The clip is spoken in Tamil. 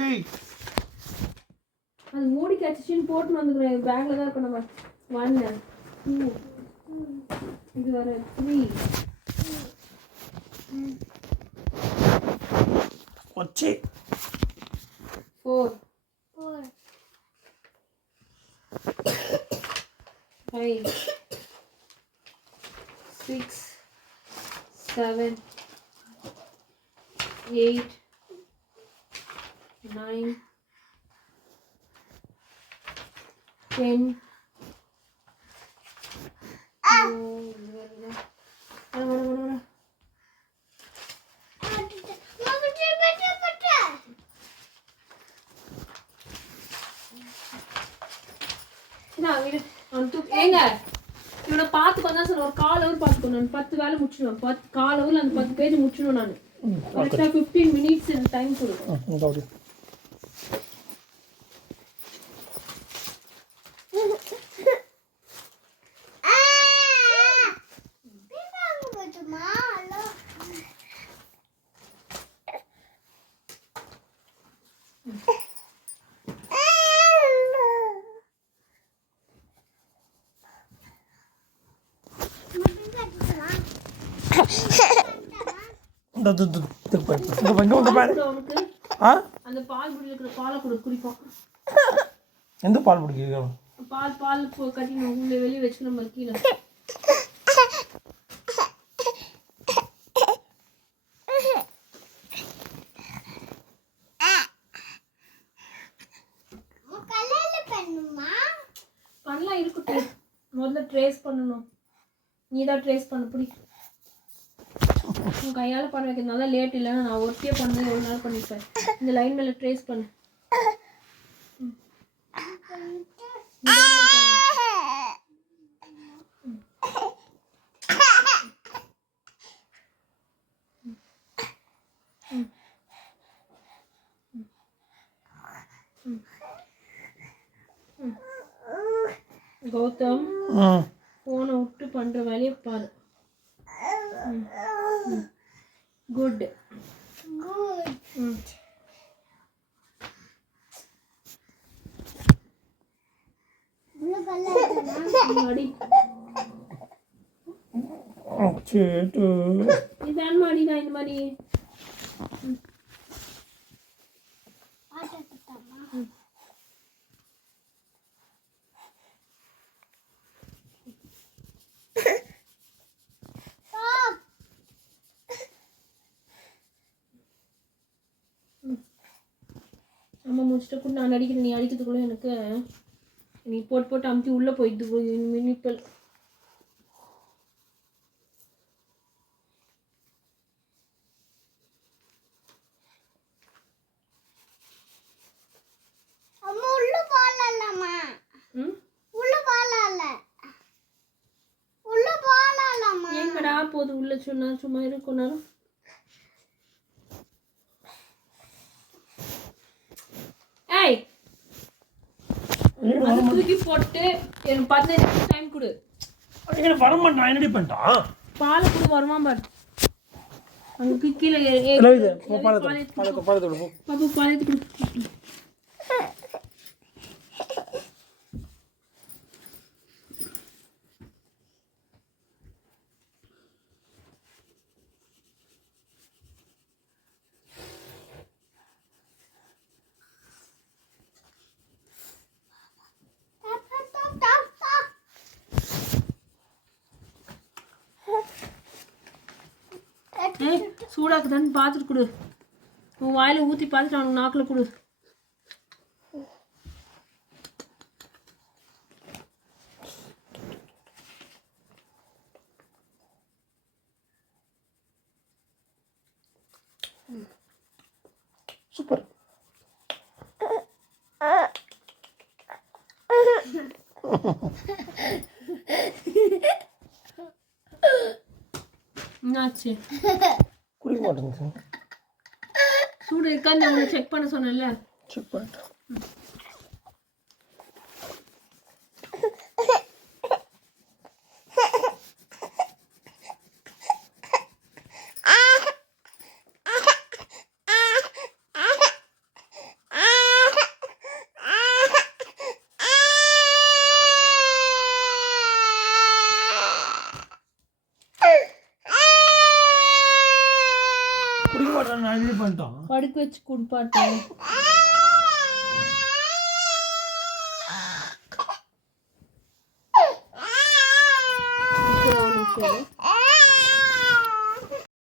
ஏய் அது மூடி கச்சின்னு போட்டு வந்துக்கிறேன். பேக்ல தான் இருக்கும். நம்ம 1 2 இது வர 3 ஒச்சி 4 5 6 7 8 9 10 ஏங்க இவனை பார்த்துக்கோ தான் சார். ஒரு 1/4 hour பார்த்துக்கோ. நான் 10 வேலை முடிச்சிடுவேன். 1/4 hour அந்த 10 பேஜ் முடிச்சிடுவேன். நான் கரெக்டாக 15 minutes டைம் கொடுக்கும். அந்த பால் புடி இருக்கிற பாலை குடிப்போம். எந்த பால் பிடிக்கிறீங்க? பால் கட்டி உள்ள வெளியே வச்சு நம்ம கீழே பண்ணலாம். இருக்கட்டும், முதல்ல ட்ரேஸ் பண்ணணும். நீ தான் ட்ரேஸ் பண்ண பிடிக்கும். உன் கையால் பண்ண வைக்கிறதுனால லேட் இல்லைன்னா நான் ஒர்க்கே பண்ணது எவ்வளோ நாள் பண்ணிப்பேன். இந்த லைன் மேலே ட்ரேஸ் பண்ணு. கௌதம் போனை விட்டு பண்ற வேலையை பாரு. குட் இதான் மாடிதான் இந்த மாதிரி. அம்மா முடிச்சுட்டு கூட நான் அடிக்கிறேன். நீ அடிக்கிறதுக்குள்ள எனக்கு நீ போட்டு அமுத்தி உள்ளே போயிடுது மினிப்பல். ஏங்கடா போது உள்ள சொன்னா சும்மா இருக்கும். நேரம் அது தூக்கி போட்டு எனக்கு 15 நிமிஷம் டைம் கொடு. வர மாட்டான். என்னடி பண்ணிட்டான்? பாலை கூட வருமா பாரு. அங்கே கீழே பாப்பா பாலத்து கொடு. சூடாக்குதான்னு பார்த்துட்டு கொடு. உன் வாயில் ஊற்றி பார்த்துட்டு அவனுக்கு நாக்கில் கொடு. சூப்பர். என்னாச்சு? குடிக்க மாட்டேங்குது. சூடு இருக்கான்னு அவனை செக் பண்ண சொன்னேன்ல. செக் பண்ணிட்டேன். குடிக்க மாட்டேன் நான் என்னடி பண்ணிட்டான் படுக்க வச்சு குடிப்பாட்டேன். ஒரு நிமிஷம் இரு.